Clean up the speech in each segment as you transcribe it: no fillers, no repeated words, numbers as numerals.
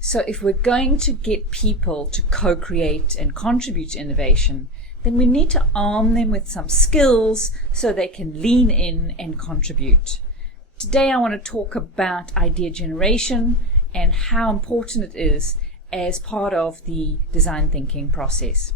So if we're going to get people to co-create and contribute to innovation, then we need to arm them with some skills so they can lean in and contribute. Today I want to talk about idea generation and how important it is as part of the design thinking process.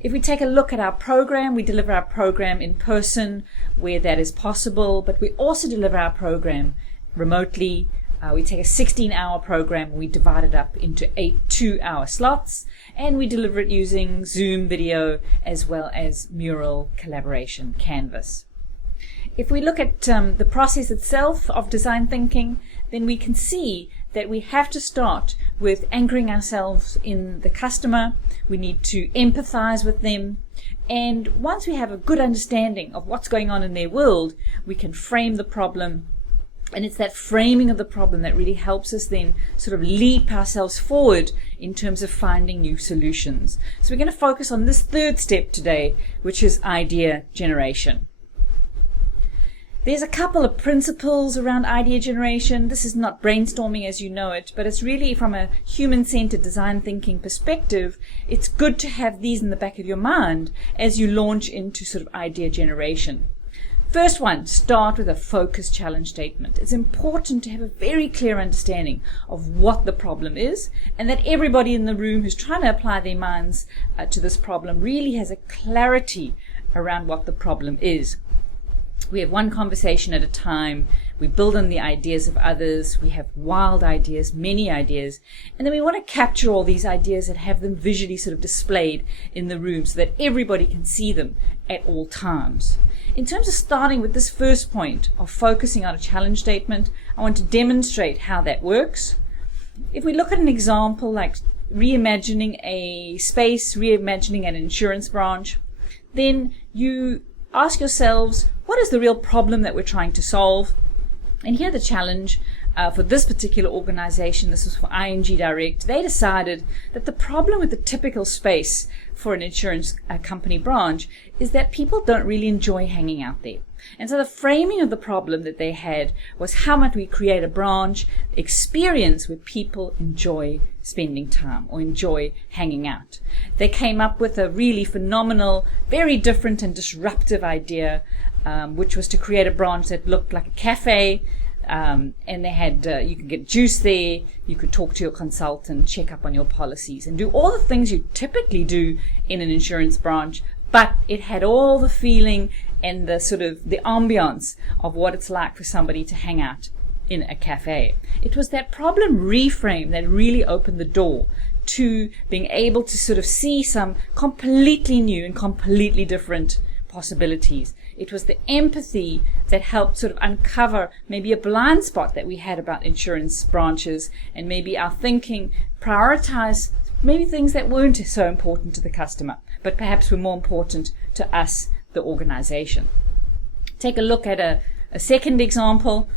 If we take a look at our program, we deliver our program in person where that is possible, but we also deliver our program remotely. We take a 16-hour program and we divide it up into 8 2-hour slots, and we deliver it using Zoom video as well as Mural collaboration Canvas. If we look at the process itself of design thinking, then we can see that we have to start with anchoring ourselves in the customer. We need to empathize with them. And once we have a good understanding of what's going on in their world, we can frame the problem. And it's that framing of the problem that really helps us then sort of leap ourselves forward in terms of finding new solutions. So we're going to focus on this third step today, which is idea generation. There's a couple of principles around idea generation. This is not brainstorming as you know it, but it's really from a human-centered design thinking perspective. It's good to have these in the back of your mind as you launch into sort of idea generation. First one, start with a focused challenge statement. It's important to have a very clear understanding of what the problem is, and that everybody in the room who's trying to apply their minds to this problem really has a clarity around what the problem is. We have one conversation at a time. We build on the ideas of others. We have wild ideas, many ideas. And then we want to capture all these ideas and have them visually sort of displayed in the room so that everybody can see them at all times. In terms of starting with this first point of focusing on a challenge statement, I want to demonstrate how that works. If we look at an example like reimagining a space, reimagining an insurance branch, then you ask yourselves, what is the real problem that we're trying to solve? And here the challenge for this particular organization, this was for ING Direct, they decided that the problem with the typical space for an insurance company branch is that people don't really enjoy hanging out there. And so the framing of the problem that they had was, how might we create a branch experience where people enjoy spending time or enjoy hanging out? They came up with a really phenomenal, very different and disruptive idea, which was to create a branch that looked like a cafe. And they had, you could get juice there, you could talk to your consultant, check up on your policies, and do all the things you typically do in an insurance branch, but it had all the feeling and the sort of the ambiance of what it's like for somebody to hang out in a cafe. It was that problem reframe that really opened the door to being able to sort of see some completely new and completely different possibilities. It was the empathy that helped sort of uncover maybe a blind spot that we had about insurance branches, and maybe our thinking prioritize maybe things that weren't so important to the customer, but perhaps were more important to us, the organization. Take a look at a second example.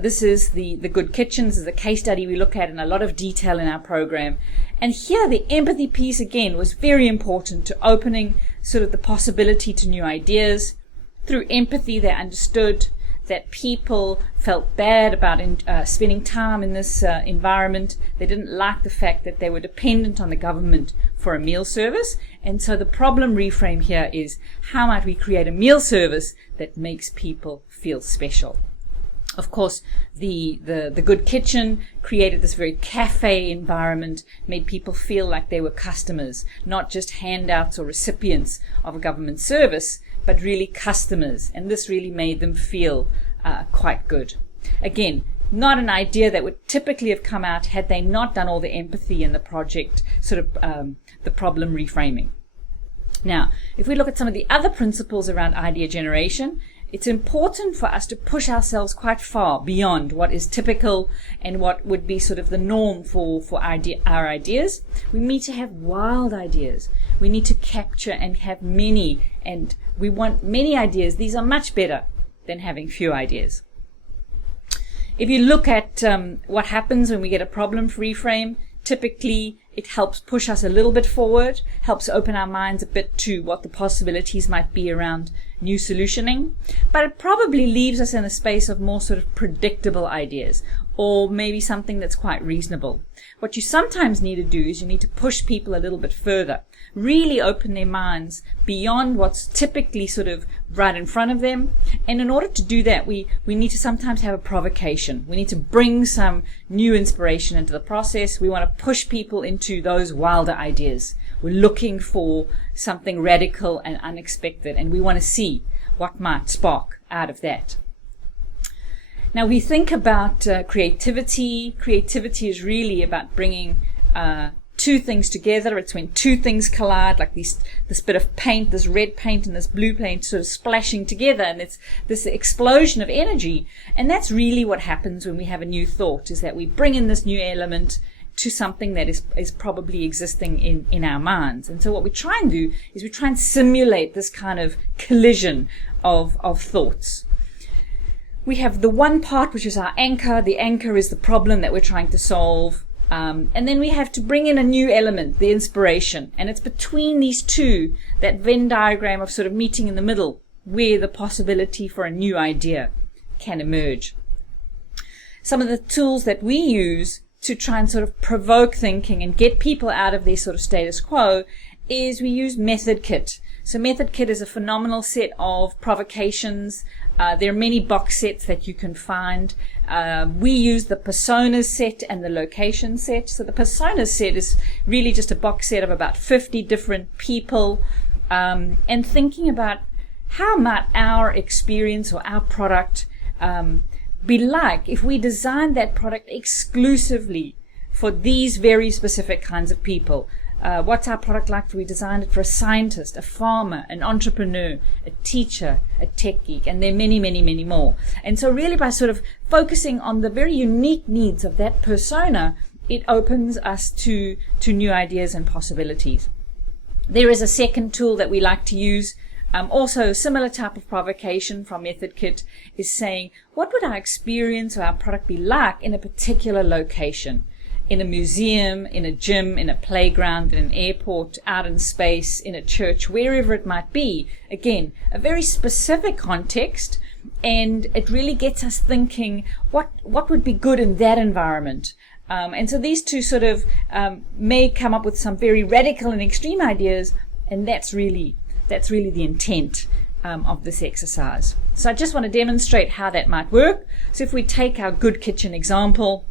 This is the Good Kitchen. This is a case study we look at in a lot of detail in our program. And here the empathy piece again was very important to opening sort of the possibility to new ideas. Through empathy, they understood that people felt bad about spending time in this environment. They didn't like the fact that they were dependent on the government for a meal service. And so the problem reframe here is, how might we create a meal service that makes people feel special? Of course, the Good Kitchen created this very cafe environment, made people feel like they were customers, not just handouts or recipients of a government service, but really customers. And this really made them feel quite good. Again, not an idea that would typically have come out had they not done all the empathy in the project, sort of the problem reframing. Now, if we look at some of the other principles around idea generation, it's important for us to push ourselves quite far beyond what is typical and what would be sort of the norm for our ideas. We need to have wild ideas. We need to capture and have many, and we want many ideas. These are much better than having few ideas. If you look at what happens when we get a problem reframe, typically It helps push us a little bit forward, helps open our minds a bit to what the possibilities might be around new solutioning, but it probably leaves us in a space of more sort of predictable ideas, or maybe something that's quite reasonable. What you sometimes need to do is you need to push people a little bit further, really open their minds beyond what's typically sort of right in front of them. And in order to do that, we need to sometimes have a provocation. We need to bring some new inspiration into the process. We want to push people into those wilder ideas. We're looking for something radical and unexpected, and we want to see what might spark out of that. Now, we think about creativity. Creativity is really about bringing two things together. It's when two things collide, like this bit of paint, this red paint and this blue paint sort of splashing together, and it's this explosion of energy. And that's really what happens when we have a new thought, is that we bring in this new element to something that is probably existing in our minds. And so what we try and do is we try and simulate this kind of collision of thoughts. We have the one part, which is our anchor. The anchor is the problem that we're trying to solve. And then we have to bring in a new element, the inspiration. And it's between these two, that Venn diagram of sort of meeting in the middle, where the possibility for a new idea can emerge. Some of the tools that we use to try and sort of provoke thinking and get people out of their sort of status quo is we use Method Kit. So Method Kit is a phenomenal set of provocations. There are many box sets that you can find. We use the personas set and the location set. So the personas set is really just a box set of about 50 different people, and thinking about how might our experience or our product be like if we designed that product exclusively for these very specific kinds of people. What's our product like if we designed it for a scientist, a farmer, an entrepreneur, a teacher, a tech geek, and there are many, many, many more. And so really by sort of focusing on the very unique needs of that persona, it opens us to new ideas and possibilities. There is a second tool that we like to use, also a similar type of provocation from Method Kit, is saying, what would our experience or our product be like in a particular location? In a museum, in a gym, in a playground, in an airport, out in space, in a church, wherever it might be. Again, a very specific context, and it really gets us thinking what would be good in that environment. And so these two sort of may come up with some very radical and extreme ideas, and that's really the intent of this exercise. So I just want to demonstrate how that might work. So if we take our good kitchen example,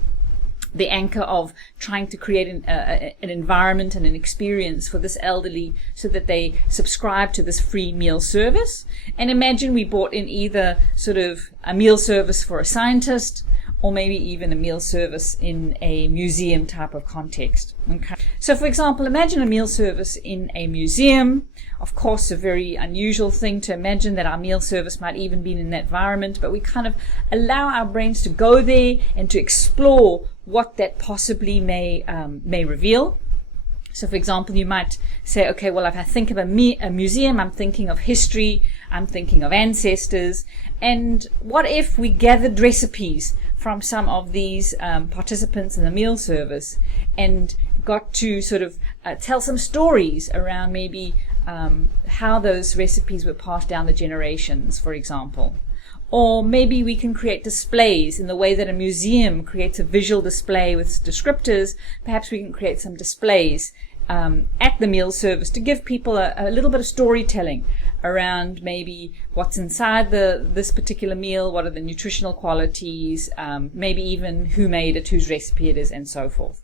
the anchor of trying to create an environment and an experience for this elderly so that they subscribe to this free meal service. And imagine we brought in either sort of a meal service for a scientist, or maybe even a meal service in a museum type of context. Okay. So for example, imagine a meal service in a museum. Of course, a very unusual thing to imagine that our meal service might even be in that environment, but we kind of allow our brains to go there and to explore what that possibly may reveal. So for example, you might say, okay, well, if I think of a museum, I'm thinking of history, I'm thinking of ancestors, and what if we gathered recipes from some of these participants in the meal service and got to sort of tell some stories around maybe how those recipes were passed down the generations, for example. Or maybe we can create displays in the way that a museum creates a visual display with descriptors. Perhaps we can create some displays at the meal service to give people a little bit of storytelling around maybe what's inside this particular meal, what are the nutritional qualities, maybe even who made it, whose recipe it is, and so forth.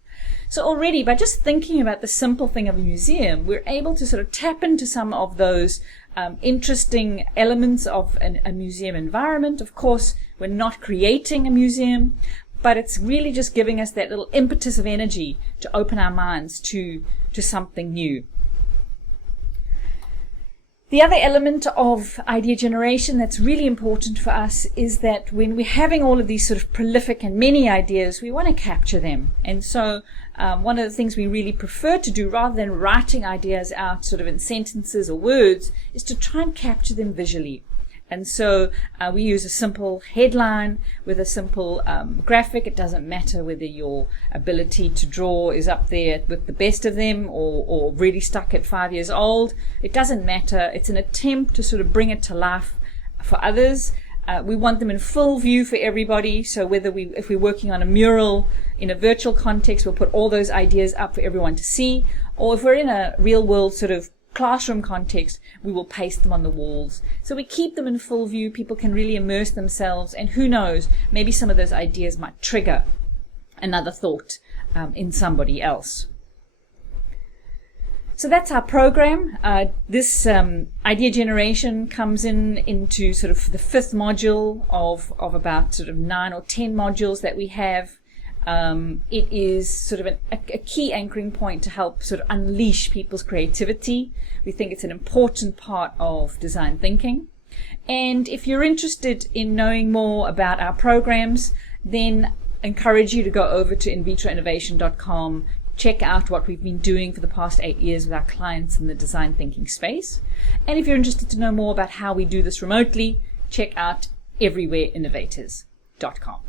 So already by just thinking about the simple thing of a museum, we're able to sort of tap into some of those interesting elements of a museum environment. Of course, we're not creating a museum, but it's really just giving us that little impetus of energy to open our minds to something new. The other element of idea generation that's really important for us is that when we're having all of these sort of prolific and many ideas, we want to capture them. And so one of the things we really prefer to do, rather than writing ideas out sort of in sentences or words, is to try and capture them visually. And so we use a simple headline with a simple graphic. It doesn't matter whether your ability to draw is up there with the best of them or really stuck at 5 years old. It doesn't matter. It's an attempt to sort of bring it to life for others. We want them in full view for everybody. So if we're working on a mural in a virtual context, we'll put all those ideas up for everyone to see. Or if we're in a real world sort of classroom context, we will paste them on the walls. So we keep them in full view. People can really immerse themselves, and who knows, maybe some of those ideas might trigger another thought in somebody else. So that's our program. This idea generation comes into sort of the 5th module of about sort of 9 or 10 modules that we have. It is sort of a key anchoring point to help sort of unleash people's creativity. We think it's an important part of design thinking. And if you're interested in knowing more about our programs, then I encourage you to go over to invitroinnovation.com, check out what we've been doing for the past 8 years with our clients in the design thinking space. And if you're interested to know more about how we do this remotely, check out everywhereinnovators.com.